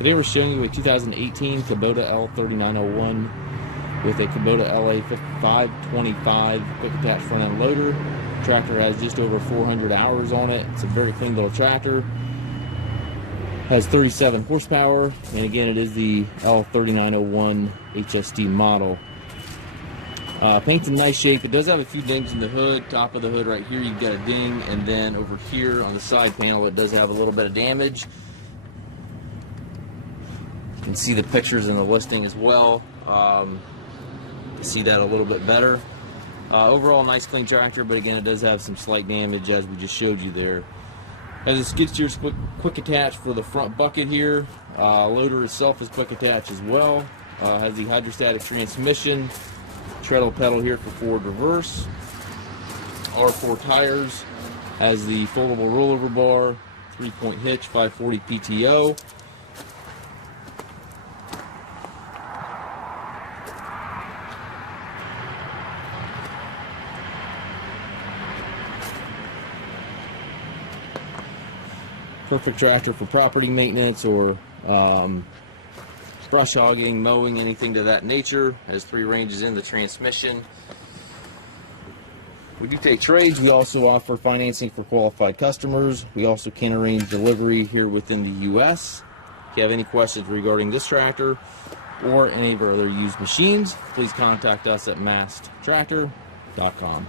Today we're showing you a 2018 Kubota L3901 with a Kubota LA525 quick attach front end loader. The tractor has just over 400 hours on it. It's a very clean little tractor. Has 37 horsepower, and again it is the L3901HST model. Paint's in nice shape. It does have a few dings in the hood. Top of the hood right here you've got a ding, and then over here on the side panel it does have a little bit of damage. You can see the pictures in the listing as well to see that a little bit better. Overall nice clean tractor, but again it does have some slight damage as we just showed you there. Has a skid steer quick attach for the front bucket here. Loader itself is quick attach as well. Has the hydrostatic transmission, treadle pedal here for forward reverse, R4 tires, has the foldable rollover bar, 3-point hitch, 540 PTO. Perfect tractor for property maintenance or brush hogging, mowing, anything to that nature. Has 3 ranges in the transmission. We do take trades. We also offer financing for qualified customers. We also can arrange delivery here within the U.S. If you have any questions regarding this tractor or any of our other used machines, please contact us at massedtractor.com.